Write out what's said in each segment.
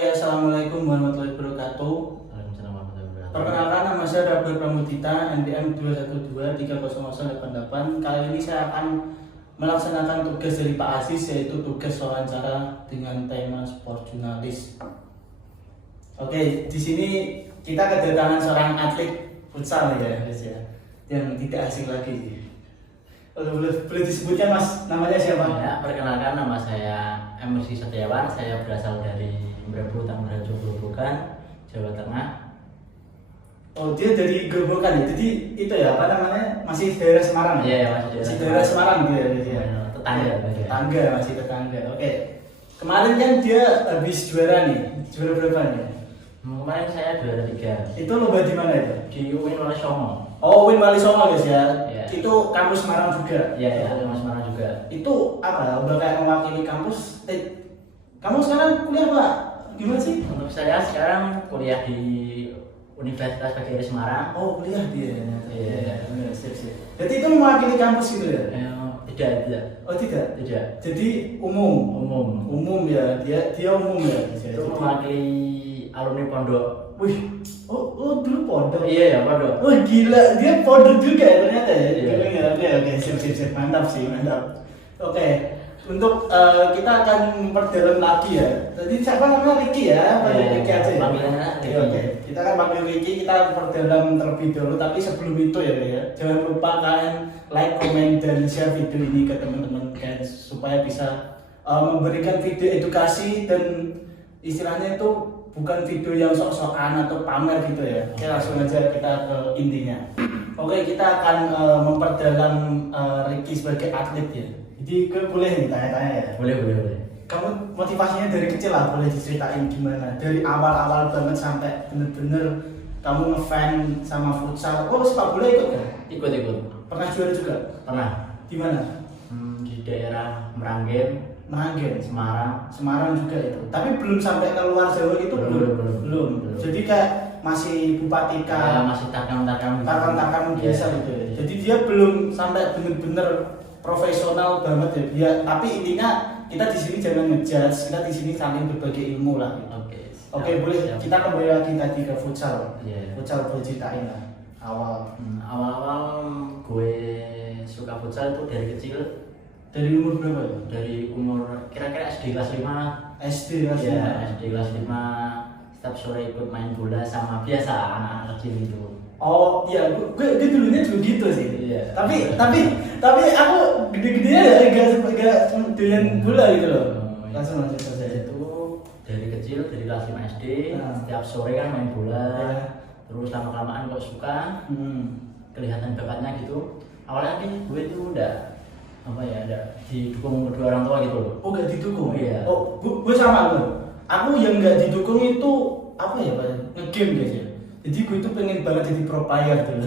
Assalamualaikum warahmatullahi wabarakatuh. Waalaikumsalam warahmatullahi wabarakatuh. Perkenalkan, nama saya Rabbi Pramudita, NDM 2123008. Kali ini saya akan melaksanakan tugas dari Pak Aziz, yaitu tugas wawancara dengan tema sport jurnalis. Oke, di sini kita kedatangan seorang atlet futsal ya, guys ya, yang tidak asing lagi. Boleh disebutkan Mas, namanya siapa? Ya, perkenalkan, nama saya MC Setiawan. Saya berasal dari Merabu, Tangerang, Grobogan, Jawa Tengah. Oh, dia dari Grobogan ya. Jadi itu ya, apa namanya? Masih daerah Semarang. Iya, ya, Masih daerah Semarang gitu ya. Tetangga. Tetangga, masih tetangga. Oke. Kemarin kan dia habis juara nih. Juara berapa nih? Kemarin saya juara 3 Itu lomba di mana itu? di UIN Wali Songo. Oh, Win Wali Songo guys ya. Iya. Itu kampus Semarang juga. Iya, ya, Mas Semarang juga. Itu apa? Udah kayak mewakili kampus. Kamu sekarang kuliah Pak? Gimana sih? Untuk saya sekarang kuliah di Universitas PGRI Semarang. Oh, kuliah dia. Iya. Siap. Jadi itu mewakili kampus gitu ya? Tidak. Oh, tidak. Tidak. Jadi umum. Umum ya. Dia umum ya. Itu mewakili alumni pondok. Wih, oh dulu pondok. Iya, ya, pondok. Oh gila, dia pondok juga ya ternyata ya. Iya. Oke, siap. Mantap sih, mantap. Oke, untuk kita akan memperdalam lagi ya. Tadi siapa namanya Ricky ya? Panggil Ricky aja ya. Panggilannya Ricky. Oke, kita akan panggil Ricky, kita perdalam terlebih dahulu. Tapi sebelum itu ya, jangan lupa kalian like, comment, dan share video ini ke teman-teman kalian supaya bisa memberikan video edukasi dan istilahnya itu bukan video yang sok-sokan atau pamer gitu ya. Oke, langsung aja kita ke intinya. Oke, kita akan memperdalam Ricky sebagai atlet ya. Jadi boleh nih tanya-tanya ya. Boleh. Kamu motivasinya dari kecil lah, boleh diceritain gimana? Dari awal-awal banget sampai bener-bener kamu ngefan sama futsal. Oh, sepak bola ikut kan? Ikut. Pernah juara juga? Pernah. Di mana? Di daerah Meranggen, Semarang juga itu. Tapi belum sampai ke luar Jawa itu belum. Jadi kayak masih Bupati ya, masih takam biasa gitu ya. Jadi dia belum sampai bener-bener profesional banget ya. Dia, tapi intinya kita di sini jangan ngejudge, kita di sini saling berbagi ilmu lah. Oke, boleh siap. kita kembali lagi tadi ke futsal. Iya. Futsal boleh ceritain lah. Awal-awal gue suka futsal itu dari kecil. Dari umur berapa ya? Dari umur kira-kira SD kelas 5. SD kelas Ya, SD kelas 5. Setiap sore ikut main bola sama biasa anak-anak kecil itu. Oh iya, gue dulunya juga gitu sih. Iya. Tapi aku gede-gedenya agak doyan bola gitu loh. Langsung lanjut saja. Itu dari kecil, dari kelas 5 SD, Nah. setiap sore kan main bola. Ya. Terus lama-kelamaan kok suka, kelihatan bakatnya gitu. Awalnya nih gue itu udah didukung kedua orang tua gitu loh. Oh gak didukung? Iya. Oh gue sama loh. Aku yang gak didukung itu apa ya Pak? Ngegame guys ya. Jadi gue itu pengen banget jadi pro player dulu.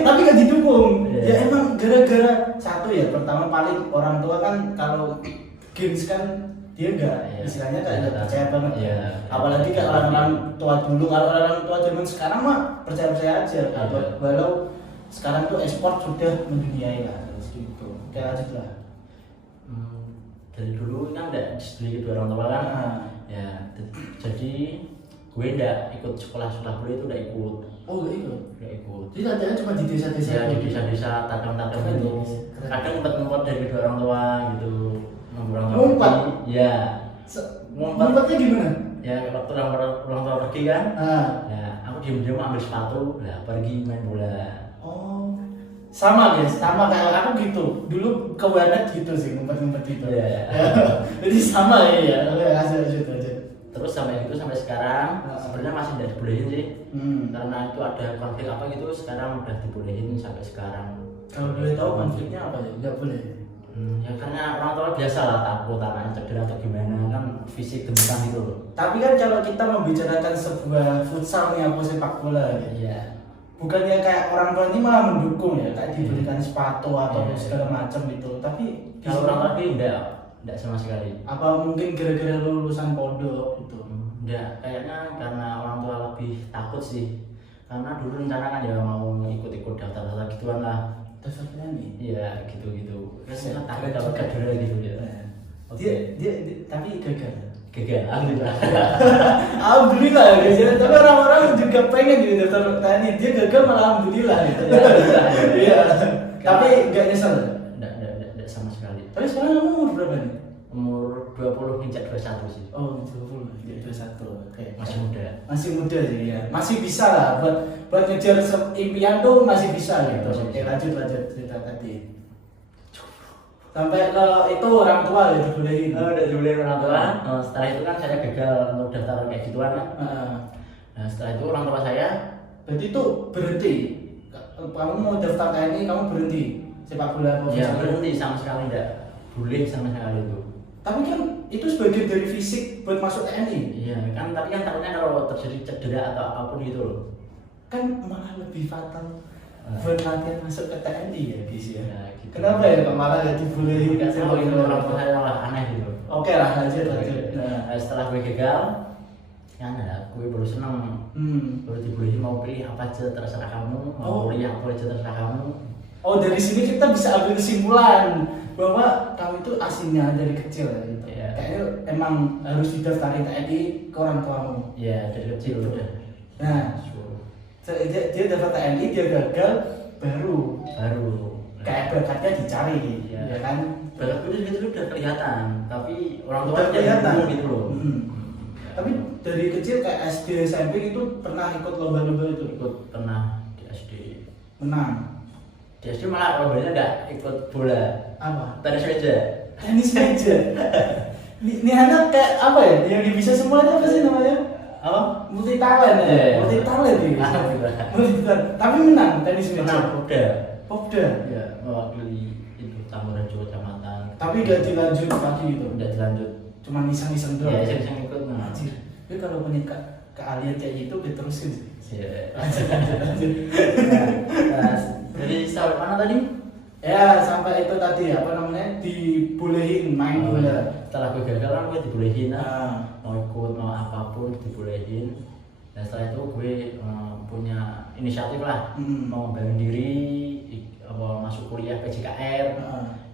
tapi gak didukung. Iya. Ya emang gara-gara satu ya. Pertama paling orang tua kan kalau games kan dia gak istilahnya kayak gak percaya banget. Iya. Apalagi kayak orang-orang tua dulu. Kalau orang tua zaman sekarang mah percaya-percaya aja. Iya. Walau sekarang tuh e-sport sudah menduniai lah. Gitu. Oke lanjut lah. Dari dulu kan udah disetujui kedua orang tua kan. Ya, jadi gue nggak ikut sekolah bola itu udah ikut. Oh gak ikut? Nggak ikut. Jadi latihan cuma di desa-desa? Ya, di desa-desa takam-takam Keren, itu. keren. Kadang ngumpet-ngumpet dari kedua orang tua gitu. Ngumpet? Iya. Ngumpetnya gimana? Ya, waktu orang tua pergi kan. Ya, aku diem-diem ambil sepatu, lah pergi main bola. Oh, sama guys, sama kayak aku gitu. Dulu ke warnet gitu sih, ngumpet-ngumpet gitu. Iya. Jadi sama ya. Oke, lanjut. Terus sampai sekarang sebenarnya masih tidak dibolehin sih. Karena itu ada konflik apa gitu, sekarang udah dibolehin sampai sekarang. Kalau boleh tahu konfliknya apa ya? Nggak boleh. Ya karena orang tua biasa lah, takut anaknya cedera atau gimana kan, fisik demikian gitu loh. Tapi kan kalau kita membicarakan sebuah futsal nih, apa sepak bola ya. Iya. Bukannya kayak orang tua ini malah mendukung ya, kayak diberikan sepatu atau Iya. segala macam gitu. Tapi Kalau orang tua enggak sama sekali. apa mungkin gara-gara lulusan pondok gitu? Enggak, kayaknya karena orang tua lebih takut sih. Karena dulu rencana kan ya mau ikut-ikut daftar-daftar gituan lah. Daftar penyanyi? Iya, gitu. Keren Takut dapat juga. juara gitu ya. Dia tapi gagal. gagal, alhamdulillah. Alhamdulillah guys ya. Tapi orang-orang juga pengen jadi daftar TNI, dia gagal malah alhamdulillah gitu. Iya. Tapi nggak nyesel. Enggak sama sekali. Tapi sekarang kamu umur berapa nih? Umur 20 hingga 21 sih. Oh, 20, ya 21. Oke. Masih muda. Masih muda sih ya. Masih bisa lah buat ngejar impian tuh masih bisa gitu. Masih Oke, bisa. lanjut cerita tadi. Sampai ke itu orang tua ya dibolehin. Udah dibolehin orang tua. Setelah itu kan saya gagal untuk daftar kayak gituan kan. Nah, setelah itu orang tua saya Berarti itu berhenti. Kamu mau daftar TNI, kamu berhenti sepak bola ya profesional. berhenti sama sekali enggak boleh sama sekali itu. Tapi kan itu sebagian dari fisik buat masuk TNI. Iya kan, tapi kan takutnya kalau terjadi cedera atau apapun gitu loh. Kan malah lebih fatal buat latihan masuk ke TNI ya guys ya. Ya, gitu. Kenapa ya kok malah gak dibolehin Nggak sepak tahu itu bola? orang tua saya malah aneh gitu. Oke lah, lanjut. Nah, setelah gue gagal, kan ya gue baru seneng, baru dibolehin mau pilih apa aja terserah kamu, mau kuliah apa aja terserah kamu. Oh, dari sini kita bisa ambil kesimpulan bahwa kamu itu aslinya dari kecil ya gitu. Iya. Kayaknya emang harus didaftarin TNI ke orang tuamu. Ya dari kecil Gitu. udah. Nah, dia daftar TNI, dia gagal, baru kayak bakatnya dicari, Iya. ya kan? Bakat gue itu udah kelihatan, tapi orang tua Udah aja kelihatan bingung gitu loh. Tapi dari kecil kayak SD, SMP itu pernah ikut lomba-lomba itu? Ikut pernah di SD. Menang. Di SD malah lombanya nggak ikut bola, Apa? tenis meja. Tenis meja. Ini anak kayak apa ya? Yang bisa semuanya apa sih namanya? Apa? Multi talent ya? Iya. Multi talent ya? Alhamdulillah. Multi talent. Tapi menang tenis meja. Menang udah. Popda. Ya mewakili itu Tamburan Jawa Kecamatan. Tapi gak dilanjut lagi gitu. Udah dilanjut. Cuma nisang-nisang doang. Ya saya ikut. Anjir. Tapi kalau punya keahlian kayak gitu diterusin sih. Ya. Lanjut. Nah, jadi sampai mana tadi? Ya sampai itu tadi apa namanya dibolehin main bola. Setelah gue gagal kan gue dibolehin lah. Ah. Mau ikut mau apapun dibolehin. Dan setelah itu gue punya inisiatif lah, mau membangun diri, apa masuk kuliah PJKR.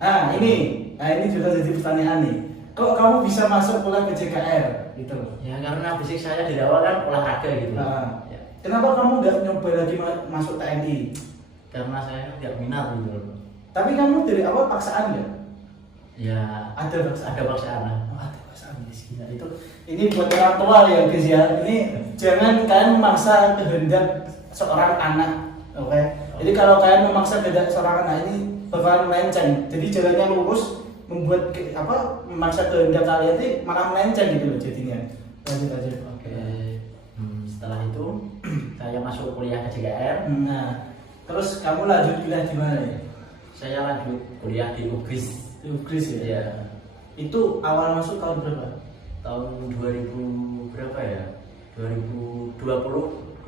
Nah ini juga jadi pertanyaan nih. Kok kamu bisa masuk kuliah PJKR gitu? Ya karena basic saya dari awal kan olahraga gitu. Ya. Kenapa kamu nggak nyoba lagi masuk TNI? Karena saya kan tidak minat gitu. Tapi kamu dari awal paksaan nggak? Ya Ada paksaan. ada paksaan lah. Oh, ada paksaan guys, gila itu. Ini buat orang tua ya guys ya. Ini jangan kalian memaksa kehendak seorang anak, oke? Jadi kalau kalian memaksa kehendak seorang anak ini bakalan melenceng. Jadi jalannya lurus, membuat memaksa kehendak kalian itu malah melenceng gitu loh jadinya. Lanjut. Oke. Setelah itu saya masuk kuliah PJKR. Nah, terus kamu lanjut kuliah di mana ya? Saya lanjut kuliah di UGRIS. Di Inggris ya? Iya. Itu awal masuk tahun berapa? Tahun 2000 berapa ya? 2020,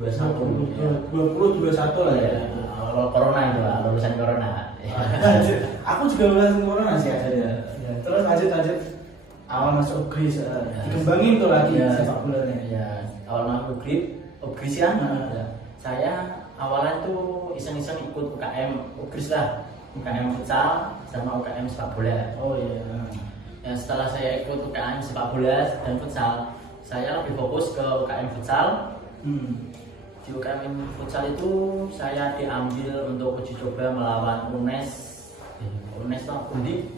21. 2021 lah ya. Awal corona itu lah, lulusan corona. Lanjut. Aku juga lulusan corona sih akhirnya. Ya. Terus lanjut. Awal masuk Inggris, dikembangin tuh lagi sepak bolanya. Ya, awal masuk UGRIS kan. Ya. Saya awalnya tuh iseng-iseng ikut UKM UGRIS lah. UKM futsal sama UKM sepak bola. Oh iya. Ya, setelah saya ikut UKM sepak bola dan futsal, saya lebih fokus ke UKM futsal. Di UKM futsal itu saya diambil untuk uji coba melawan UNES atau Undip.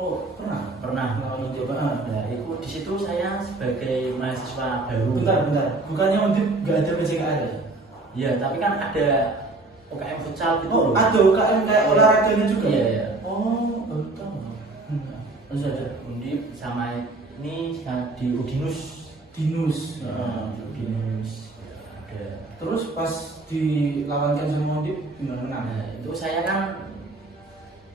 Oh pernah. Melawan coba. Nah, itu di situ saya sebagai mahasiswa baru. Bentar. Bukannya Undip nggak ada PJKR ya? Iya, tapi kan ada UKM futsal gitu. Oh, ada UKM kayak olahraganya juga? Iya. Oh, baru tahu. Terus ada Undip sama ini di Udinus. Dinus. Udinus. Ada. Terus pas dilawankan sama Undip gimana menang? Nah, itu saya kan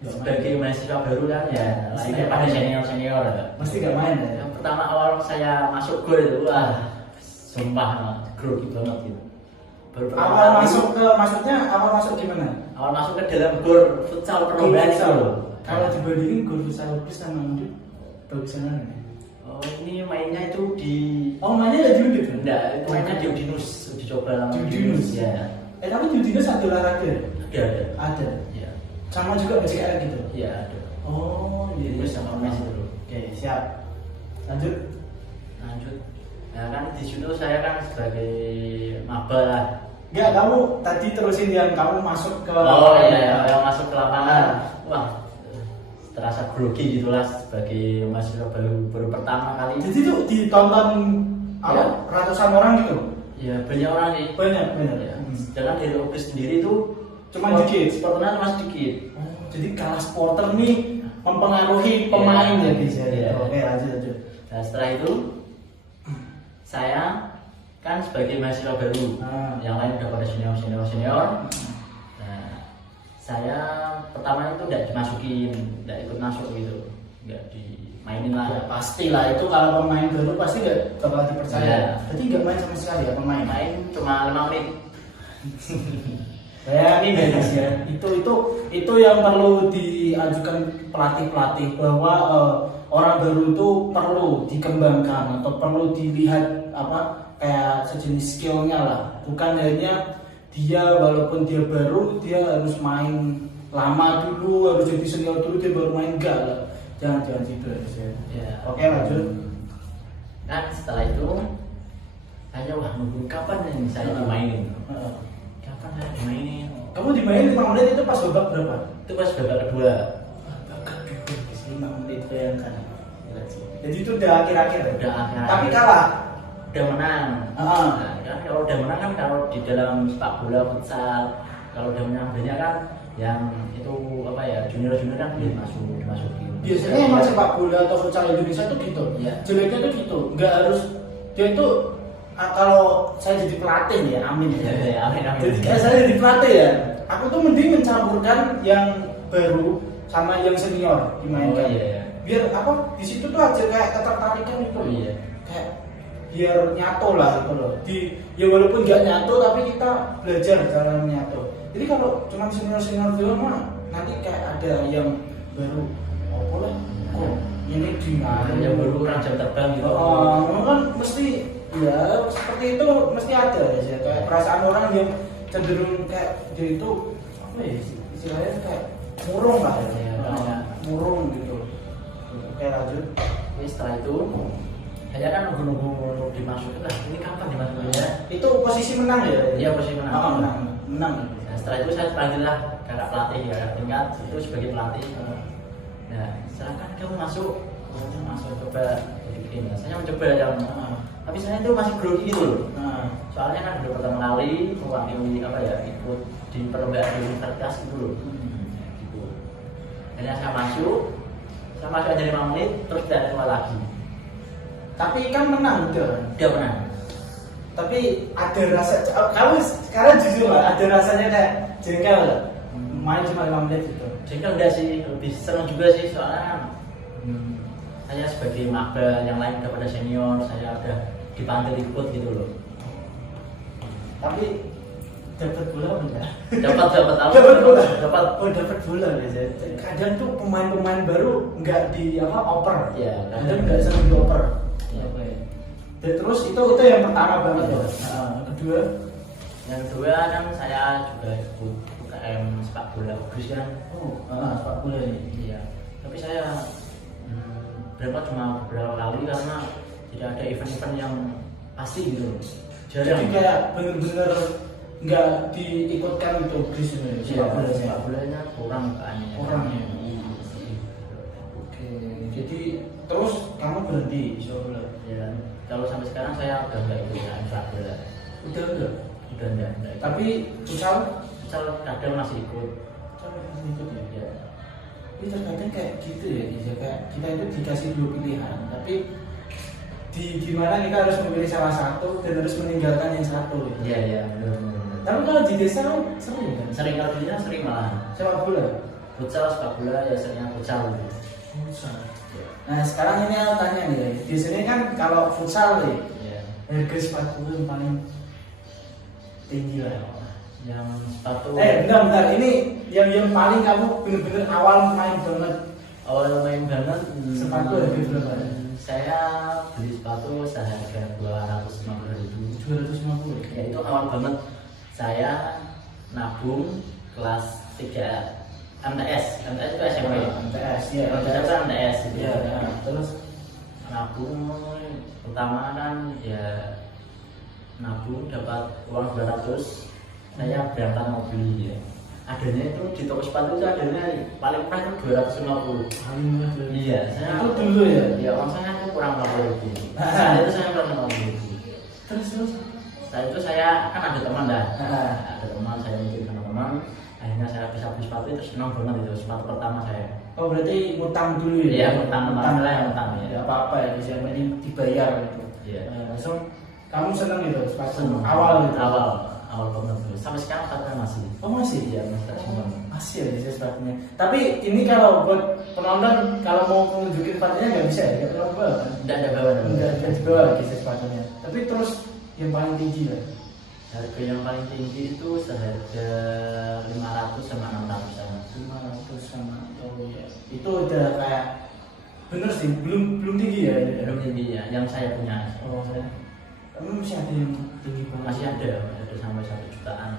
sebagai mahasiswa baru kan ya, lainnya pada senior. Pasti gak main ya? Yang pertama awal saya masuk gol itu, wah, sumpah grogi banget gitu. Awal masuk gimana? Awal masuk ke dalam gor futsal perlombaan itu loh. Kalau dibandingin gor futsal Inggris sama Undip, bagusan mana? Oh, ini mainnya itu di. Oh, mainnya ada di Undip? Enggak, itu mainnya di Udinus, uji coba Di Udinus ya. Tapi di Udinus ada olahraga? Ada. Iya. Sama juga PJKR gitu? Iya ada. Oh, iya. Udinus sama Mes itu. Oke, siap. Lanjut. lanjut. Nah kan di situ saya kan sebagai maba lah. Enggak, kamu tadi terusin yang kamu masuk ke Oh iya, yang masuk ke lapangan. Wah, terasa grogi gitulah sebagai mahasiswa baru pertama kali. Jadi tuh ditonton ratusan orang gitu. Ya banyak orang nih. Banyak. Ya. Jangan dari Obris sendiri tuh Cuma dikit. supporternya cuma sedikit. Oh, jadi kalau supporter nih mempengaruhi pemain ya guys ya. Oke, lanjut. Nah setelah itu saya kan sebagai mahasiswa baru, yang lain udah pada senior. Nah saya pertama itu tidak ikut masuk gitu, nggak dimainin lah. Ya, pastilah itu kalau pemain baru pasti nggak bakal dipercaya. Ya. Jadi nggak main sama sekali ya pemain. Main cuma 5 menit. Ya ini guys ya, itu yang perlu diajukan pelatih bahwa orang baru itu perlu dikembangkan atau perlu dilihat kayak sejenis skillnya lah, bukan hanya dia walaupun dia baru dia harus main lama dulu, harus jadi senior dulu dia baru main, enggak lah, jangan gitu ya. Ya. Oke, lanjut. Kan setelah itu saya nunggu kapan nih saya dimainin. Kapan saya dimainin? Kamu dimainin 5 menit itu pas babak berapa? Itu pas babak kedua. Babak kedua 5 menit bayangkan. Jadi itu udah akhir-akhir. Udah akhir. Tapi kalah. Udah menang. Nah, kan kalau udah menang kan kalau di dalam sepak bola futsal kalau udah menang banyak kan yang itu junior kan dimasukin. Biasanya emang sepak bola atau futsal Indonesia tuh gitu. Ya. Jeleknya tuh gitu. Nggak harus dia itu kalau saya jadi pelatih ya, amin ya. Amin. Jadi kalau saya jadi pelatih ya, aku tuh mending mencampurkan yang baru sama yang senior dimainkan. Iya. Biar di situ tuh aja kayak ketertarikan gitu. Iya. Kayak biar nyatu lah gitu loh. Ya walaupun nggak nyatu tapi kita belajar cara nyatu. Jadi kalau cuma senior dulu mah nanti kayak ada yang baru boleh kok ini gimana yang baru kurang jam terbang gitu. Kan mesti ya seperti itu mesti ada ya kayak perasaan orang yang cenderung kayak dia itu istilahnya kayak murung lah ya. Murung gitu. Oke, lanjut. Setelah itu saya kan nunggu dimasukin lah, ini kapan dimasukin ya? Itu posisi menang ya? Iya, posisi menang. Menang. Nah, setelah itu saya panggil lah kakak pelatih ya, tingkat itu sebagai pelatih. Nah, silakan kamu masuk coba bikin. Saya mencoba yang tapi saya itu masih grogi gitu loh. Soalnya kan baru pertama kali mewakili ikut di perlombaan universitas gitu loh. Gitu. Akhirnya saya masuk aja 5 menit terus tidak terima lagi. Tapi kan menang Udah menang. Tapi ada rasa kamu sekarang jujur lah, ada rasanya kayak jengkel lah. Main cuma 5 menit gitu. Jengkel enggak sih, lebih senang juga sih soalnya saya sebagai maba yang lain udah pada senior, saya udah dipanggil ikut gitu loh. Tapi dapat bola enggak? Dapat bola biasanya. Kadang tuh pemain-pemain baru nggak oper. Iya, kadang nggak sering dioper. Iya. Dan terus itu yang pertama banget ya. Kedua, yang kedua kan saya juga ikut UKM sepak bola Obris kan. Sepak bola ini. Iya. Tapi saya berangkat cuma beberapa kali karena tidak ada event-event yang pasti gitu loh. Jadi kayak bener-bener nggak diikutkan itu Obris ini. Sepak bolanya kurang kan. Kurang ya. Oke. Jadi terus kamu berhenti sepak bola? Ya, kalau sampai sekarang saya udah nggak ikut sepak bola. Udah enggak. Tapi futsal kadang masih ikut. Masih ikut ya. Tapi terkadang kayak gitu ya, kayak kita itu dikasih 2 pilihan, tapi di mana kita harus memilih salah satu dan harus meninggalkan yang satu. Iya, benar. Tapi kalau di desa sering kan? Sering kalau di desa sering malah. Sepak bola. Futsal, sepak bola ya seringnya futsal. Futsal. Nah sekarang ini aku tanya nih, biasanya kan kalau futsal nih, harga sepatu yang paling tinggi lah. Yang sepatu. Bentar, ini yang paling kamu bener-bener awal main banget. Sepatu harga berapa? Saya beli sepatu seharga 250.000. 250. Ya itu awal banget. Saya nabung kelas 3 MTS itu SMP. MTS ya. MTS gitu. Ya. Terus nabung Pertama kan ya nabung dapat uang 200, saya berangkat mau beli ya. Adanya itu di toko sepatu itu adanya paling murah itu 250. Iya, saya itu dulu ya. Ya uang saya itu kurang 40.000. Saat itu saya kurang 40.000. Terus Saat itu saya kan ada teman dah. Ada teman, saya mikir sama teman. Akhirnya saya bisa beli sepatu itu senang banget itu sepatu pertama saya. oh berarti ngutang dulu ya? Iya, ngutang lah yang ngutang ya. Ya apa-apa ya, bisa yang penting dibayar gitu. Iya. Langsung kamu senang gitu sepatu Senang. awal gitu. Awal banget tuh. Sampai sekarang sepatunya masih. Oh masih? Iya, masih tak simpan. Masih ya bisa sepatunya. Tapi ini kalau buat penonton kalau mau nunjukin sepatunya nggak bisa ya? Nggak perlu bawa kan? Tidak ada bawah. Nggak dibawa lagi sih sepatunya. Tapi terus yang paling tinggi lah. Harga yang paling tinggi itu seharga 500 sama 600-an. 500 sama oh ya. Itu udah kayak bener sih, belum tinggi ya. Belum tinggi ya, yang saya punya. Oh saya. Kamu masih ada yang tinggi banget? Masih ada sampai 1 jutaan.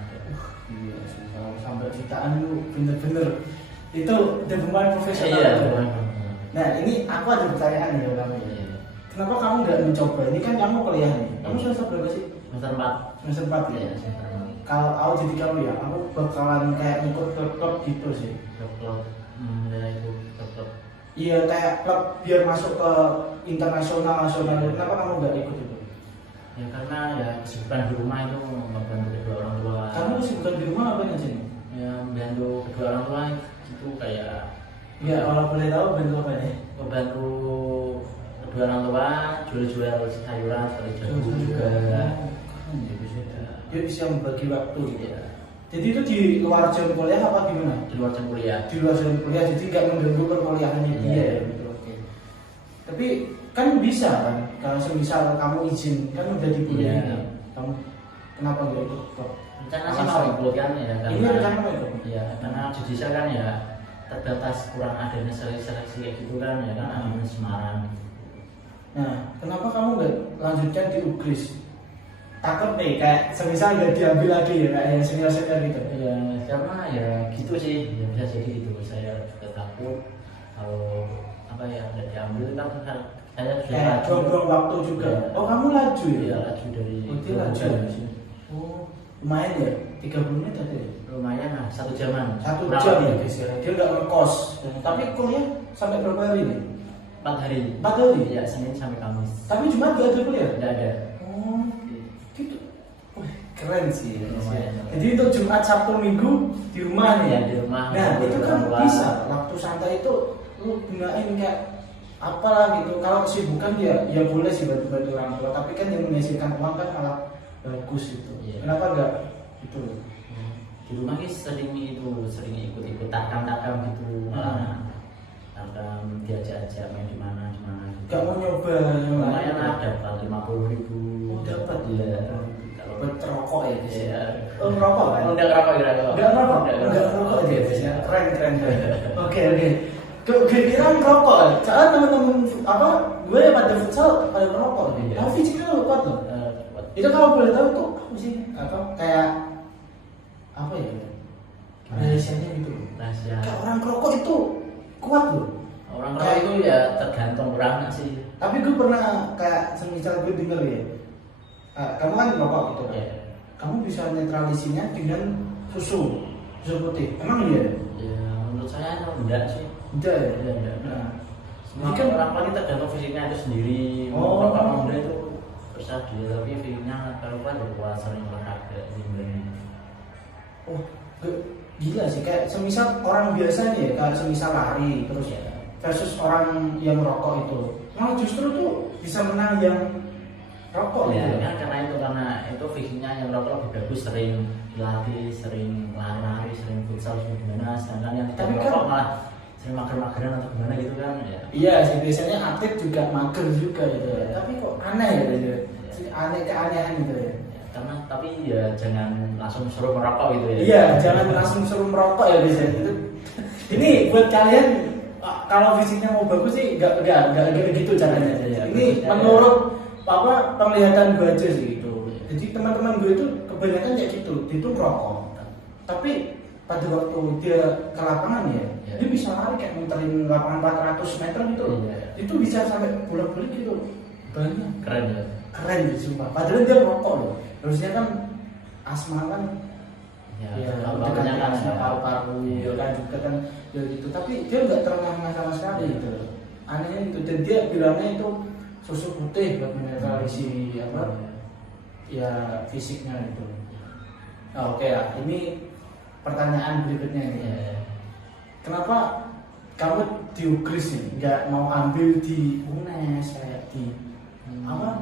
Iya, kalau sampai jutaan itu bener-bener itu udah pemain profesional. Iya. Itu. Nah ini aku ada pertanyaan ya kamu. Iya. Kenapa kamu nggak mencoba? Ini kan kamu kuliah nih. Kamu semester berapa sih? Semester 4. Semester 4 ya. Iya, semester 4. Kalau aku jadi kamu ya, aku bakalan kayak ikut klub gitu sih. Klub. Ya itu klub. Iya kayak klub biar masuk ke internasional nasional. Kenapa kamu nggak ikut itu? Ya karena ya kesibukan di rumah itu membantu kedua orang tua. Kamu kesibukan di rumah apa aja nih? Ya membantu kedua orang tua itu kayak Ya kalau boleh tahu bantu apa ya? membantu kedua orang tua jual-jual sayuran seperti jagung juga. Dia bisa membagi waktu gitu. Ya, Jadi itu di luar jam kuliah apa gimana? di luar jam kuliah. Di luar jam kuliah, jadi nggak mengganggu perkuliahannya dia Iya. ya, gitu. Oke. Tapi kan bisa kan, kalau semisal kamu izin kan udah dibolehin. Iya. Kamu kenapa nggak ikut klub? Rencana sih mau ikut kan ya karena Ini rencana mau ikut? ya karena judicial kan ya terbatas kurang adanya seleksi kayak gitu kan ya kan adanya Semarang. Nah, kenapa kamu nggak lanjutkan di UGRIS? Takut nih, kayak semisal nggak diambil lagi ya, kayak yang senior-senior gitu. Ya karena ya gitu sih ya bisa jadi gitu saya juga takut kalau apa ya nggak diambil kan saya sudah Kayak buang waktu juga. Ya. Oh, kamu laju ya? Iya laju dari Oh, dia laju ya? Oh, lumayan ya? 30 menit tadi ya? lumayan lah 1 jaman. 1 Kurang jam lebih. ya guys ya? Dia nggak ngekos. Tapi kuliah sampai berapa hari nih? 4 hari. 4 hari? Ya Senin sampai Kamis. Tapi Jumat nggak ada kuliah? Tidak ada. Oh, gitu. Wah, keren sih ya. Lumayan. Jadi untuk Jumat, Sabtu, Minggu di rumah nih Ya, di rumah. Nah itu kan Orang tua. bisa. Waktu santai itu lu gunain kayak apalah gitu. Kalau kesibukan ya boleh sih bantu-bantu orang tua. Tapi kan yang menghasilkan uang kan malah bagus itu. Iya. Kenapa enggak itu? Di rumah sih sering ikut-ikut takam gitu. Takam diajak-ajak main di mana gitu. Gak mau nyoba Lumayan lah dapat 50.000. Oh, dapat ya. Kalau buat rokok ya guys. Iya. Oh rokok kan? Udah ngerokok kira Enggak rokok, enggak rokok aja guys ya. Keren. Oke. Kira-kira rokok. Soalnya teman-teman apa? Gue pada futsal pada merokok. Iya. Tapi fisiknya lo kuat loh. Itu kalau boleh tahu tuh apa sih? Atau kayak apa ya? Rahasianya gitu loh. Rahasia. Kayak orang rokok itu kuat loh. Orang tua itu ya tergantung orangnya sih. Tapi gue pernah kayak semisal gue denger ya. Kamu kan rokok gitu kan? Ya. Kamu bisa netralisinya dengan susu putih. Emang iya? Ya menurut saya enggak sih. Udah ya? Enggak. Nah, Semua Jadi kan- orang tua ini tergantung fisiknya itu sendiri. Oh. Bapak muda itu besar dia tapi fisiknya kalau kan kuat sering olahraga gini. Oh, gila sih. Kayak semisal orang biasa nih ya, kayak semisal lari terus Ya. versus orang yang merokok itu. Malah justru tuh bisa menang yang rokok Ya gitu. kan karena itu fisiknya yang rokok lebih bagus, sering dilatih, sering lari-lari, sering futsal, sering gimana. Sedangkan yang Tapi tidak kan- rokok malah sering mager-mageran atau gimana gitu kan ya. Iya sih, biasanya atlet juga mager juga gitu ya. Tapi kok aneh ya gitu ya. Aneh keanehan gitu ya. Ya, karena tapi ya jangan langsung suruh merokok gitu ya. Iya, jangan langsung suruh merokok ya biasanya itu. Ini buat kalian kalau fisiknya mau bagus sih nggak gitu caranya. Iya, Ini bagusnya menurut apa penglihatan gue aja sih itu. Jadi teman-teman gue itu kebanyakan kayak gitu, dia itu merokok. Tapi pada waktu dia ke lapangan ya, Iya. dia bisa lari kayak muterin lapangan 400 meter gitu. Iya. Itu bisa sampai bolak-balik gitu. banyak. Keren ya. Keren sih sumpah. Padahal dia merokok loh. Harusnya kan asma kan Ya, dengan kan asma paru-paru ya kan juga kan ya gitu. Tapi dia nggak terengah sama sekali gitu loh. Anehnya itu, dan dia bilangnya itu susu putih buat menetralisi apa ya fisiknya itu. Nah, oke lah, ini pertanyaan berikutnya ini. Kenapa kamu di UGRIS nih nggak mau ambil di UNES kayak di apa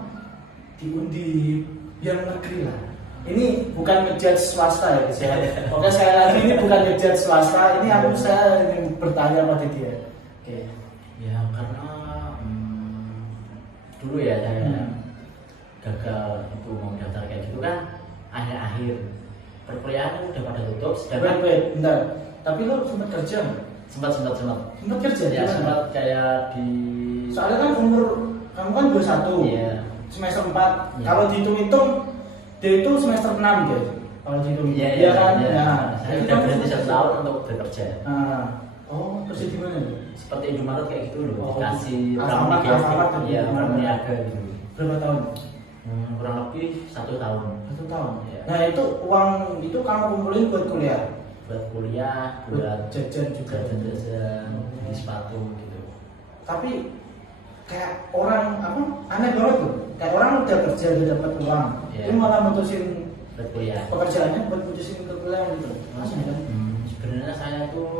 di Undip yang negeri lah? Ini bukan ngejudge swasta ya guys ya. Oke, saya lagi ini bukan ngejudge swasta. Ini saya ingin bertanya pada dia. Oke. Ya karena dulu ya saya gagal itu mau daftar kayak gitu kan akhir-akhir perkuliahan udah pada tutup. Wait, bentar. Tapi lo sempat kerja nggak? Sempat kerja ya, gimana? sempat kayak di Soalnya kan umur kamu kan 21. Iya. Semester 4. Iya. Kalau dihitung-hitung dia itu semester 6 guys. Kalau dihitung Iya kan. iya. Nah, Saya itu udah kan berhenti 1 tahun untuk bekerja. Nah. Oh, kerja di mana tuh? Seperti Indomaret kayak gitu loh, Oh, dikasih Alfamart ya di mana? pramuniaga gitu. Berapa tahun? Kurang lebih 1 tahun. 1 tahun. Iya. Nah, itu uang itu kamu kumpulin buat kuliah. Buat kuliah, buat jajan juga. jajan, beli sepatu gitu. Tapi kayak orang apa aneh banget tuh. Kayak orang udah kerja udah dapat uang, Iya. dia malah mutusin Buat kuliah. pekerjaannya buat mutusin ke kuliah gitu. Maksudnya kan? Sebenarnya saya tuh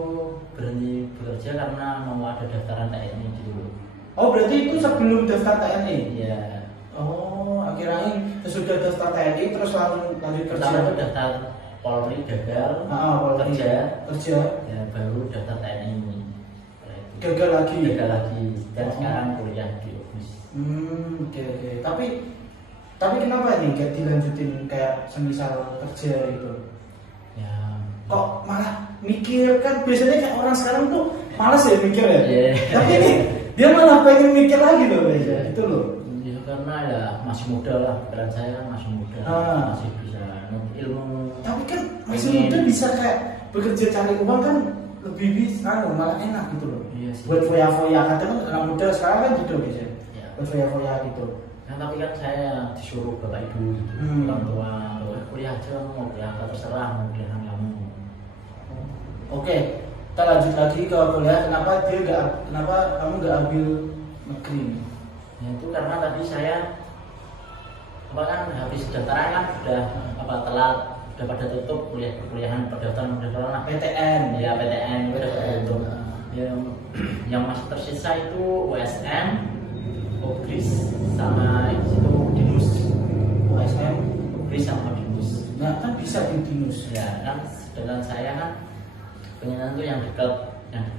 berhenti bekerja karena mau ada daftaran TNI gitu. Oh, berarti itu sebelum daftar TNI? Iya. Oh, akhirnya sesudah daftar TNI terus lanjut kerja. Pertama itu daftar Polri gagal, Polri. kerja, ya baru daftar TNI. gagal lagi. Dan sekarang kuliah di UGRIS. Oke. Tapi kenapa nih gak dilanjutin kayak semisal kerja itu? Ya. Kok malah mikir kan biasanya kayak orang sekarang tuh malas ya mikir ya. Yeah. Tapi ini dia malah pengen mikir lagi loh guys. Itu loh. Ya karena ya masih muda lah, pikiran saya kan masih muda, masih bisa nuntut ilmu. Tapi kan masih muda bisa kayak bekerja cari uang kan lebih bisa, malah enak gitu loh. Iya sih. Buat foya-foya kadang kan anak muda sekarang kan gitu guys ya. Ya. Buat foya-foya gitu. Nah, tapi kan saya disuruh bapak ibu gitu, orang tua, kuliah aja mau kuliah apa terserah, mau kuliah kamu. Oke, kita lanjut lagi ke kuliah. Kenapa kamu nggak ambil negeri? Ya itu karena tadi saya kan habis pendaftaran kan sudah telat, sudah pada tutup kuliahan pendaftaran PTN. Ya PTN udah pada tutup. Yang masih tersisa itu USM, UGRIS sama itu DINUS. USM, UGRIS sama DINUS. nah kan bisa di dinus. Ya kan, sedangkan saya kan pengen tuh yang dekat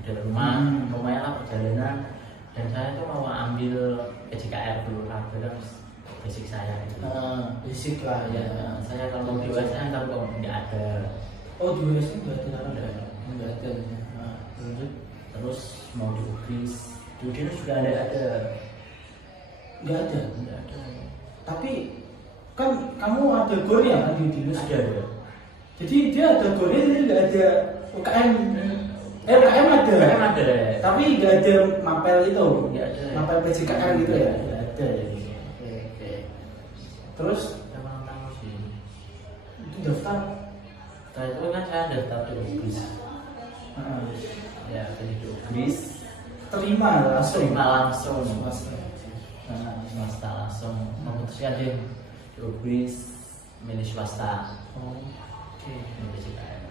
dari rumah, lumayan lah perjalanan. Dan saya tuh mau ambil PJKR dulu kan, basic saya itu. Basic lah ya. Saya kalau di USM kan kok nggak ada. Oh, di USM nggak ada. Nggak ada. Lanjut. Terus mau di UGRIS, di UGRIS juga ada. Nggak ada. Nggak ada. Tapi kan kamu ada gornya kan di dinus. Ada. Jadi dia ada gornya, jadi nggak ada UKM. UKM ada. UKM ada. Tapi nggak ada mapel itu. Nggak ada. Mapel PJKR gitu ya. Nggak ada. Oke. Terus Emang tahu sih. itu daftar. Setelah itu kan saya daftar di UGRIS. Ya, jadi di UGRIS. Terima langsung. Swasta langsung memutuskan deh di UGRIS milih swasta. Oke. PJKR.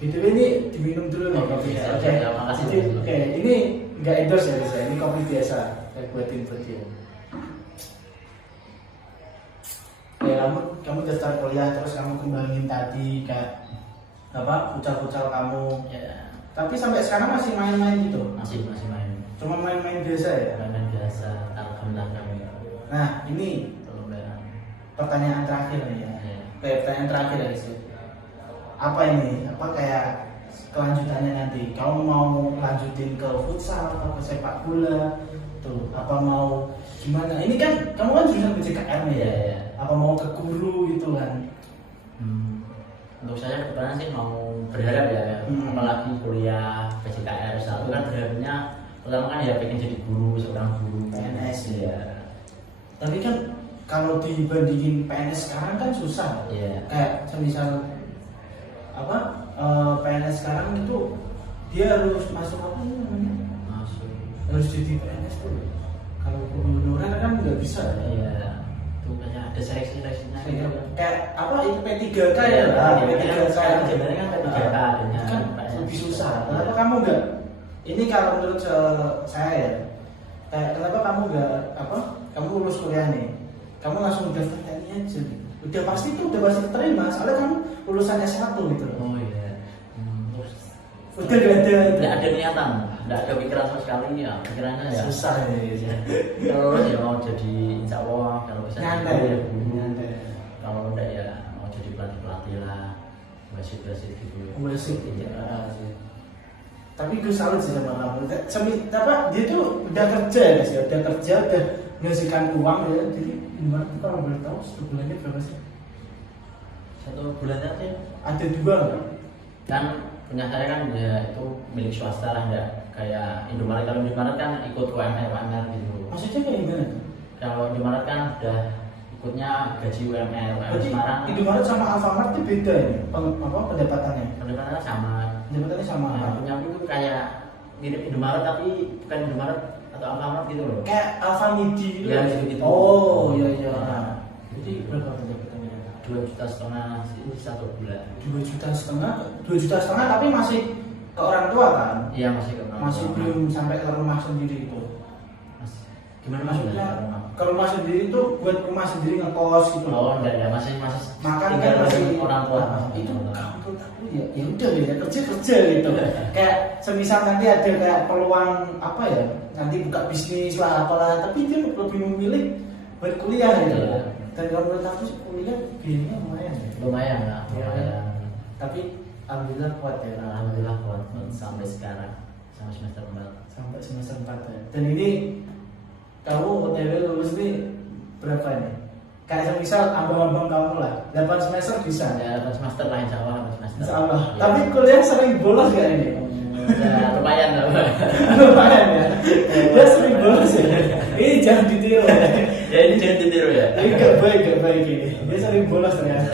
ini diminum dulu nih kopinya. Oke. Makasih. Oke, ini nggak endorse ya guys ya. Ini kopi biasa. Saya buatin buat dia. Ya, kamu daftar kuliah terus kamu kembangin tadi kayak apa pucal-pucal kamu. Ya. Tapi sampai sekarang masih main-main gitu. Masih main. Cuma main-main biasa ya. Main biasa, alhamdulillah. Nah, ini pertanyaan terakhir nih ya. Pertanyaan terakhir ya guys. Apa ini? Apa kayak kelanjutannya nanti? Kamu mau lanjutin ke futsal atau ke sepak bola? Tuh, apa mau gimana? Ini kan kamu kan jurusan PJKR nih ya. Ya. Apa mau ke guru gitu kan? Untuk saya kebetulan sih mau berharap ya, apalagi kuliah PJKR satu kan berharapnya pertama kan ya pengen jadi guru, seorang guru PNS ya. Tapi kan kalau dibandingin PNS sekarang kan susah. Kayak semisal apa PNS sekarang itu dia harus masuk apa sih namanya? Harus jadi PNS tuh. Kalau kepengurusan kan nggak bisa. Iya. Tuh kayak ada seleksinya. Kayak apa itu P3K ya? P3K sebenarnya kan P3K kan lebih susah. Kenapa kamu nggak? Ini kalau menurut saya ya, kayak kenapa kamu nggak apa? Kamu lulus kuliah nih, kamu langsung daftar TNI aja. Udah pasti terima. Soalnya kamu lulusan S1 gitu loh. Oh iya. Udah nggak ada niatan, nggak ada pikiran sama sekali ya. Pikirannya ya susah ya. Terus ya mau jadi insya Allah kalau bisa nyantai ya. Kalau udah ya mau jadi pelatih lah, wasit gitu. Wasit ya. Tapi gue salut sih sama kamu. Apa dia tuh udah kerja ya guys ya, udah menghasilkan uang ya. Jadi gimana tuh kalau boleh tahu satu bulannya berapa sih? Satu bulannya sih ada 2 nggak? Kan punya saya kan ya itu milik swasta lah, enggak kayak Indomaret. Kalau Indomaret kan ikut UMR gitu. Maksudnya kayak gimana? Kalau Indomaret kan udah ikutnya gaji UMR. Semarang Indomaret sama Alfamart itu beda ya? Pendapatannya? Pendapatannya sama. Pendapatannya sama. Nah, punya aku itu kayak mirip Indomaret tapi bukan Indomaret atau Alfamart gitu loh. Kayak Alfamidi gitu. Ya gitu. Oh iya. Jadi berapa pendapatannya? 2,5 juta sih satu bulan. 2,5 juta tapi masih ke orang tua kan? Iya masih ke orang tua. Masih belum sampai ke rumah sendiri itu. Gimana maksudnya? Ke rumah sendiri itu buat rumah sendiri ngekos gitu. Oh enggak masih makan tinggal kan masih orang tua. Itu kamu aku ya udah ya kerja gitu. Kayak semisal nanti ada kayak peluang apa ya? Nanti buka bisnis lah apalah, tapi dia lebih memilih buat kuliah gitu. Dan kalau menurut aku sih kuliah biayanya lumayan lah. Tapi alhamdulillah kuat ya. Alhamdulillah kuat sampai sekarang, sampai semester 4. Sampai semester 4 ya. Dan ini kamu OTW lulus nih berapa nih? Kayak misal abang-abang kamu lah, 8 semester bisa? Ya 8 semester lah insya Allah 8 semester. Insya Allah. Ya. Tapi kuliah sering bolos gak ini? Ya lumayan lah. Lumayan ya. Dia sering bolos ya. Ini jangan ditiru ya. Ya ini jangan ditiru ya. Ini gak baik ini. Dia sering bolos ternyata.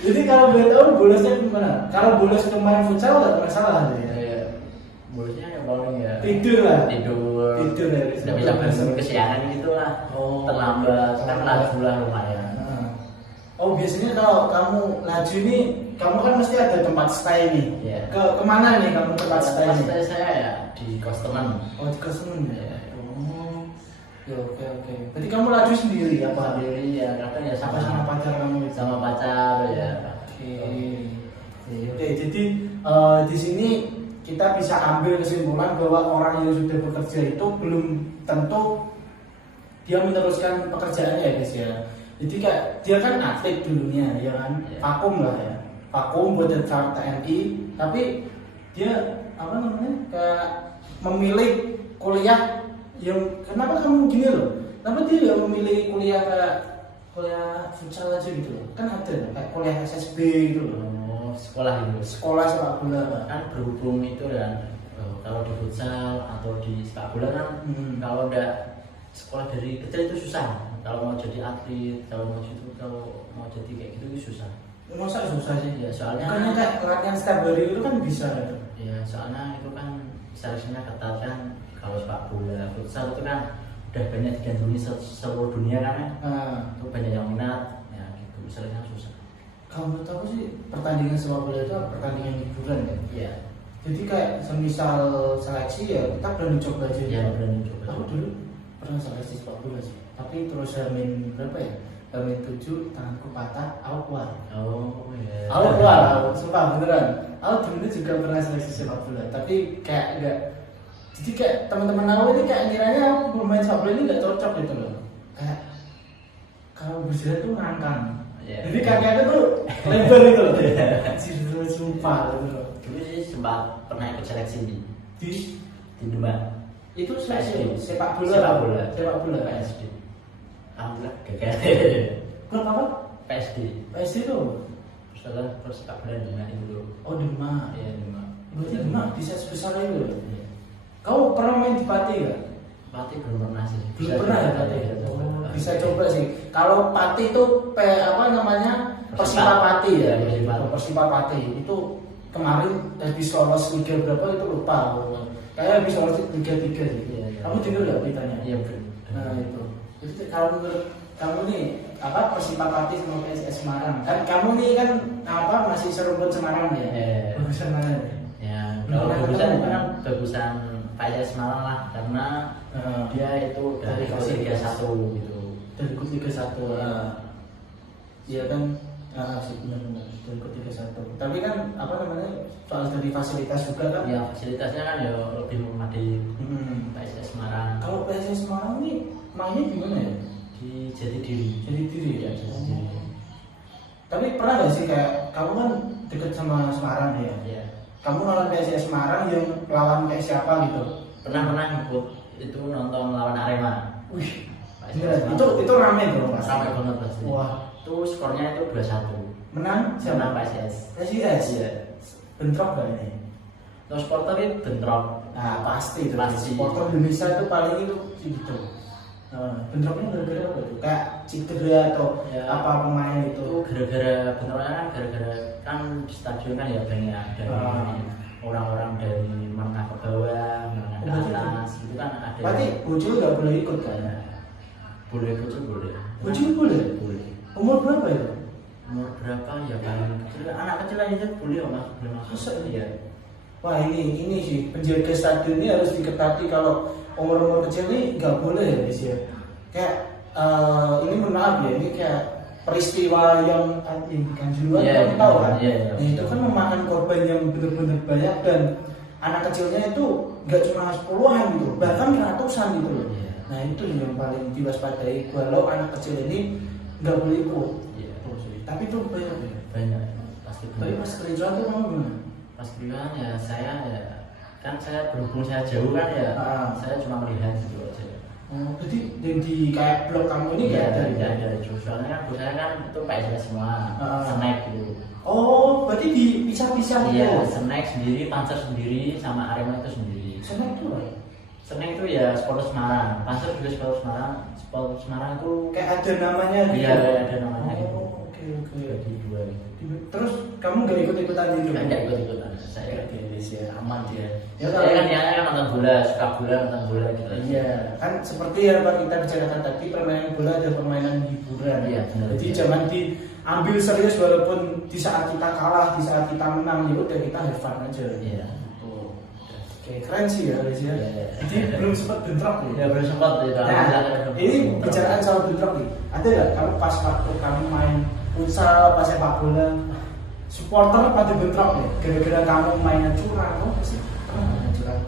Jadi kalau boleh tahu bolosnya gimana? Kalau bolos itu main futsal gak masalah ya? Bolosnya ya paling ya tidur lah. Tidur ya. Sudah bisa bangun kesiangan gitu lah. Terlambat kan laju lah lumayan. Oh biasanya kalau kamu laju ini kamu kan mesti ada tempat stay nih. Yeah. Kemana nih kamu tempat stay? Tempat stay saya ya di kos teman. Oh di kos teman ya. Oh ya oke. Berarti kamu laju sendiri apa? Sendiri ya kadang ya sama pacar kamu. Sama pacar ya. Oke. Jadi di sini kita bisa ambil kesimpulan bahwa orang yang sudah bekerja itu belum tentu dia meneruskan pekerjaannya ya guys ya. Jadi kayak dia kan aktif dulunya ya kan, vakum lah ya, vakum buat daftar TNI, tapi dia apa namanya kayak memilih kuliah yang kenapa kamu gini loh? Kenapa dia nggak memilih kuliah kayak kuliah futsal aja gitu loh? Kan ada kayak kuliah SSB gitu loh. Sekolah gitu. Sekolah sepak bola kan berhubung itu kan kalau di futsal atau di sepak bola kan kalau udah sekolah dari kecil itu susah. Kalau mau jadi atlet, kalau mau jadi kayak gitu susah. Masa susah sih? Ya soalnya bukannya kayak latihan setiap hari itu kan bisa gitu. Ya soalnya itu kan seleksinya ketat kan. Kalau sepak bola, futsal itu kan udah banyak digandrungi seluruh dunia kan ya. Itu banyak yang minat, ya gitu. Seleksinya susah. Kalau menurut aku sih pertandingan sepak bola itu pertandingan hiburan ya. Iya. Jadi kayak semisal seleksi ya kita berani coba aja. Iya berani coba. Aku dulu pernah seleksi sepak bola sih. Tapi terus Hamin berapa ya? Hamin 7 tanganku patah, aku keluar. Oh iya. Aku keluar, sumpah beneran. Aku dulu juga pernah seleksi sepak bola, tapi kayak enggak. Jadi kayak teman-teman aku ini kayak kiranya aku bermain sepak bola ini enggak cocok gitu loh. Kayak kalau berjalan tuh ngangkang. Jadi kakinya tuh lebar gitu loh. Jadi sumpah gitu loh. Dulu sih sempat pernah ikut seleksi di Demak. Itu seleksi sepak bola. Sepak bola PSD. Alhamdulillah gagal. Klub apa? PSD. PSD itu setelah sepak bola Demak itu. Oh Demak. Iya Demak. Berarti Demak bisa sebesar itu. Kau pernah main di Pati nggak? Pati belum pernah sih. Belum pernah ya Pati? Bisa coba sih. Kalau Pati itu apa namanya? Persipa Pati ya. Persipa Pati itu kemarin habis lolos Liga berapa itu lupa. Kayaknya habis lolos Liga 3 sih. Kamu dengar nggak beritanya? Iya benar. Nah itu. Jadi kalau menurut kamu nih apa Persipa Pati sama PSIS Semarang? Kan kamu nih kan apa masih seruput Semarang ya? Bagusan mana ya? Ya, kalau bagusan PSIS Semarang lah karena dia itu dari Liga 1 gitu. Dari Liga 1. Iya kan? Sih benar-benar dari Liga 1. Tapi kan apa namanya soal dari fasilitas juga kan? Ya fasilitasnya kan ya lebih memadai PSIS Semarang. Kalau PSIS Semarang ini mainnya gimana ya? Di Jatidiri. Jatidiri ya. Tapi pernah nggak sih kayak kamu kan deket sama Semarang ya? Iya. Kamu nonton PSIS Semarang yang lawan kayak siapa gitu? Pernah ikut itu nonton lawan Arema. Wih, itu rame bro mas. Rame banget pasti. Wah, itu skornya itu 2-1. Menang siapa? Menang PSIS. PSIS. Iya. Bentrok gak ini? No supporter itu bentrok. Nah pasti itu. Pasti. Supporter Indonesia itu paling itu gitu. Bentroknya gara-gara apa tuh? Kayak cedera atau ya, apa pemain itu? Itu gara-gara bentroknya kan gara-gara kan di stadion kan ya banyak dari orang-orang dari menengah ke bawah, menengah ke atas, itu kan ada. Berarti bocil nggak boleh ikut kan? Boleh bocil boleh. Bocil boleh? Boleh. Umur berapa ya? Umur berapa ya paling kecil, anak kecil aja boleh masuk, boleh masuk. Iya. Wah ini sih penjaga stadion ini harus diketati kalau umur kecil ini nggak boleh ya guys ya. Kayak ini maaf ya, ini kayak peristiwa yang Kanjuruhan kamu tahu kan? Nah, itu kan memakan korban yang benar-benar banyak dan anak kecilnya itu nggak cuma 10-an gitu, bahkan ratusan gitu loh. Nah itu yang paling diwaspadai kalau anak kecil ini nggak boleh ikut. Tapi itu banyak pasti. Tapi pas kerjaan tuh kamu gimana? Pas kerjaan ya saya kan saya berhubung saya jauh kan ya, saya cuma melihat gitu aja. Jadi di kayak blog kamu ini nggak ada? Nggak ada. Soalnya kan saya kan itu PSIS semua, snack gitu. Oh, berarti dipisah-pisah gitu? Iya, snack sendiri, Panser sendiri, sama Arema itu sendiri. Snack itu apa? Snack itu ya Supporter Semarang, Panser juga Supporter Semarang. Supporter Semarang itu kayak ada namanya gitu? Iya, ada namanya gitu. Oke. Jadi dua gitu. Terus kamu nggak ikut-ikutan gitu? Nggak ikut-ikutan. Saya ya aman dia. Ya kan nonton bola, suka bola, nonton bola gitu. Iya, kan seperti yang kita bicarakan tadi, permainan bola ada permainan hiburan. Iya, benar. Jadi jangan diambil serius walaupun di saat kita kalah, di saat kita menang, ya udah kita have fun aja. Iya. Oke, keren sih ya guys ya. Jadi belum sempat bentrok nih. Ya belum sempat ya. Nah, ini bicaraan soal bentrok nih. Ada nggak kamu pas waktu kamu main futsal, pas sepak bola, supporter pada bentrok nih? Gara-gara kamu mainnya curang, apa sih? Curang.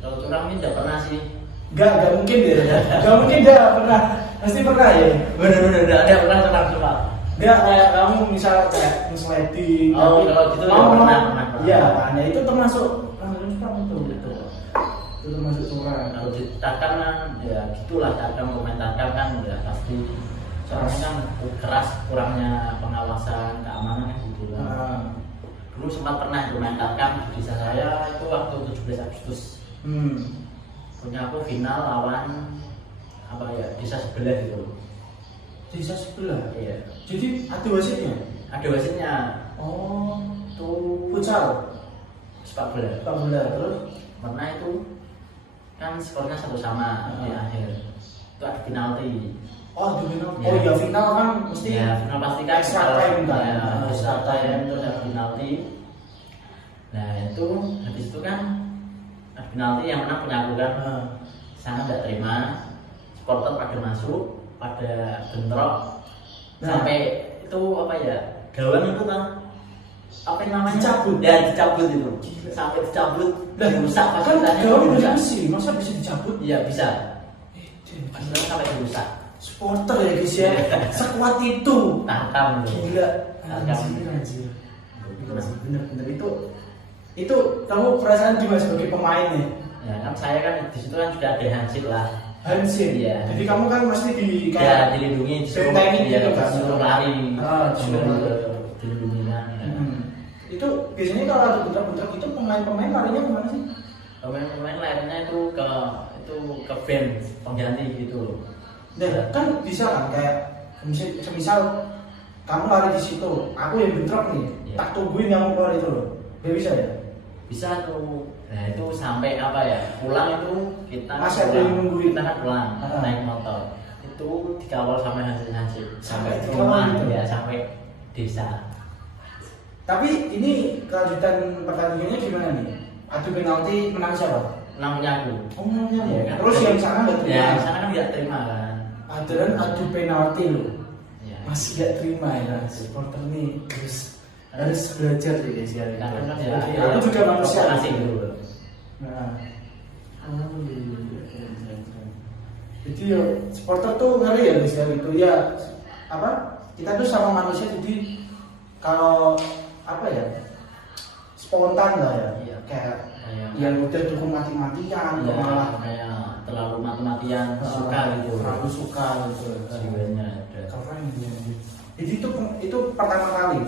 Kalau curang ini tidak pernah sih. Enggak mungkin deh. Enggak mungkin dah pernah. Pasti pernah ya. Bener-bener enggak ada pernah curang. Enggak kayak kamu misal kayak sliding. Oh, kalau gitu ya pernah. Iya, nah itu termasuk curang itu gitu. Itu termasuk curang. Kalau diceritakan kan ya gitulah cara mengomentarkan kan ya pasti soalnya kan keras kurangnya pengawasan keamanan gitu lah. Dulu sempat pernah komentarkan di desa saya itu waktu 17 Agustus. Punya aku final lawan apa ya desa sebelah gitu. Desa sebelah? Iya. Jadi ada wasitnya? Ada wasitnya. Oh, tuh futsal. Sepak bola. Sepak bola terus pernah itu kan skornya 1-1 di akhir. Itu ada penalti. Oh, di final. Ya. Oh ya final kan mesti. Ya final pasti kan extra time kan. Ya, extra time itu ada penalti. Nah itu habis itu kan ada penalti yang menang punya aku kan. Sangat tidak terima. Supporter pada masuk, pada bentrok. Sampai itu apa ya? Gawang itu kan apa yang namanya? Dicabut. Ya dicabut itu. Gila. Sampai dicabut. Lah rusak kan gawang dari besi, masa bisa dicabut? Iya bisa. Akhirnya sampai rusak. Supporter ya guys ya, sekuat itu. Tangkam gila. Anjir. Bener itu kamu perasaan gimana sebagai pemain ya? Ya kan saya kan di situ kan sudah ada Hansit lah. Hansit ya. Jadi kamu kan mesti di kayak dilindungi, bentengin gitu kan, suruh lari, dilindungi kan. Itu biasanya kalau ada bentrok-bentrok itu pemain-pemain larinya kemana sih? Pemain-pemain larinya itu ke itu ke band pengganti gitu loh. Nah, kan bisa kan kayak misal kamu lari di situ, aku yang bentrok nih, tak tungguin kamu keluar itu loh. Gak bisa ya? Bisa tuh. Nah itu sampai apa ya? Pulang itu kita masih ada yang nungguin. Kita kan pulang naik motor. Itu dikawal sama hansip sampai Dikawal rumah gitu? ya, sampai desa. Tapi ini kelanjutan pertandingannya gimana nih? Adu penalti menang siapa? Namanya aku. Oh, menangnya Iya, ya. kan? Terus yang sana nggak terima? Ya, yang sana kan nggak terima kan. Adu penalti loh. Ya. Masih nggak terima ya. Supporter nih harus belajar sih guys ya. Nah, kan Oke, ya, aku juga manusia. kasih dulu. Nah, jadi ya supporter tuh ngeri ya guys ya gitu ya. Apa? Kita tuh sama manusia jadi kalau apa ya spontan lah ya. Iya. Kayak Kayak yang udah dukung mati-matian ya, malah kayak terlalu mati-matian suka gitu. terlalu suka gitu. Jiwanya ada. Keren ya. Jadi itu pertama kali.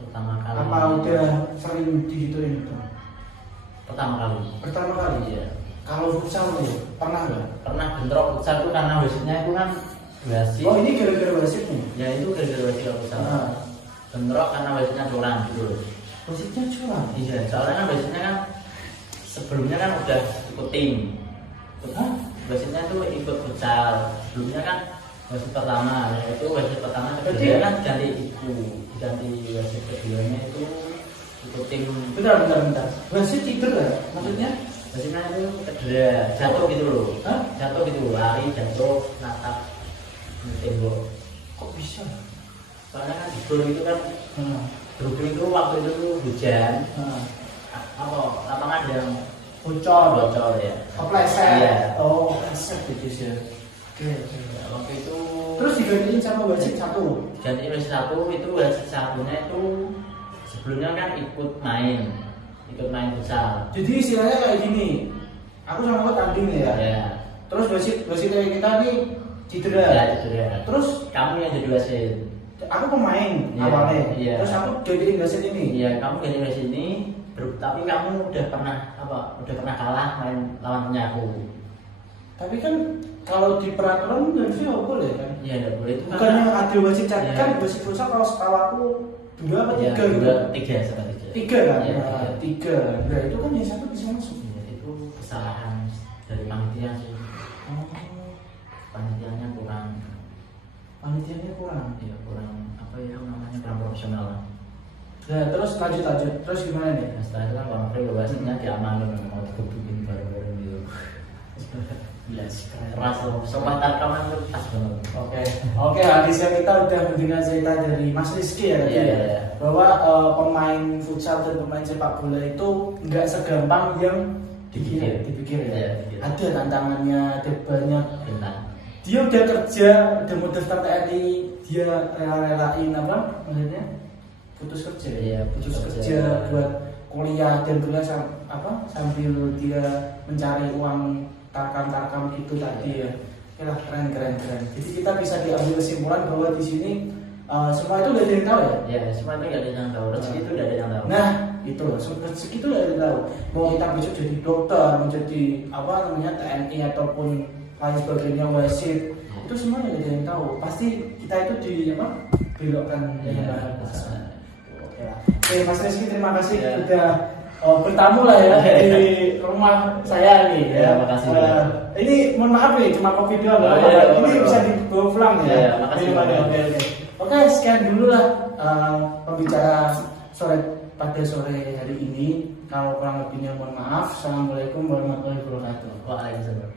Pertama kali. Apa udah sering digituin itu? Pertama kali. Pertama kali. Iya. Kalau futsal nih pernah nggak? Pernah bentrok futsal itu karena wasitnya itu kan wasit. Oh ini gara-gara wasit nih? Ya itu gara-gara wasit futsal. Nah. Bentrok karena wasitnya curang gitu. Wasitnya curang. Iya, soalnya kan wasitnya kan sebelumnya kan udah ikut tim. Hah? Wasitnya itu ikut futsal. Sebelumnya kan wasit pertama, yaitu wasit pertama Berarti- kedua kan ganti wasit keduanya itu ikut tim. Bentar. Wasit cedera maksudnya? Wasitnya itu cedera, jatuh gitu loh. Hah? Jatuh gitu, lari jatuh, natap tembok. Kok bisa? Soalnya kan di gol itu kan Nah. berhubung itu waktu itu tuh hujan, Nah. apa lapangan yang Bocor. bocor ya. Kepleset. Iya. Oh, kepleset gitu ya. Oke. Waktu itu Terus digantiin sama wasit satu. ganti wasit satu, itu wasit satunya itu sebelumnya kan ikut main futsal. Jadi istilahnya kayak gini. Aku sama kau tanding ya. Ya. Terus wasit kita nih cedera. Ya cedera. Terus Kamu yang jadi wasit. aku pemain Iya, awalnya. iya. Terus aku jadiin wasit ini. Iya, kamu ganti wasit ini, tapi kamu udah pernah kalah main lawan punya aku. Tapi kan kalau di peraturan harusnya nggak boleh kan? Iya, enggak boleh itu. Bukannya ada wasit cadangan Iya. kan wasit futsal kalau setahu aku dua apa ya, tiga gitu? tiga sama tiga. Tiga kan? Iya, Nah, tiga. Nah itu kan yang satu bisa masuk. Iya, itu kesalahan dari panitia sih. Oh, Panitianya kurang, panitianya kurang. ya kurang apa ya namanya, kurang profesional lah. Nah terus lanjut. Terus gimana nih? Nah, setelah itu kan konflik wasitnya diamanin, mau dikebukin bareng-bareng gitu. Iya sih Keras loh, semua tarkaman itu pas banget. Oke, habisnya kita udah mendengar cerita dari Mas Rizky ya tadi Iya, ya, iya. bahwa pemain futsal dan pemain sepak bola itu nggak segampang yang dipikir ya. Iya, dipikir. Ada tantangannya, ada banyak. Bintang. Dia udah kerja, udah mau daftar TNI, dia rela-relain apa maksudnya? Putus kerja. Iya, putus putus kerja kerja. buat kuliah dan kuliah sambil dia mencari uang tarkam gitu tadi ya. Oke lah, keren. Jadi kita bisa diambil kesimpulan bahwa di sini semua itu udah ada yang tahu ya. Ya, semua itu nggak ada yang tahu. Rezeki itu nggak ada yang tahu. Nah, itu rezeki itu udah ada yang tahu. Mau kita besok jadi dokter, menjadi apa namanya TNI ataupun lain sebagainya, wasit, itu semua nggak ada yang tahu. Pasti kita itu belokkan dengan bahan. Oke lah. Oke, Mas Rizky, terima kasih Ya. sudah bertamu lah ya di rumah saya nih. Ya, makasih. Ini mohon maaf nih, cuma kopi doang. Oh, nggak iya, apa-apa. Ini iya, bisa iya. dibawa pulang ya. Iya, makasih. Oke. Oke, sekian dulu lah pembicara pada sore hari ini. Kalau kurang lebihnya mohon maaf. Assalamualaikum warahmatullahi wabarakatuh. Waalaikumsalam.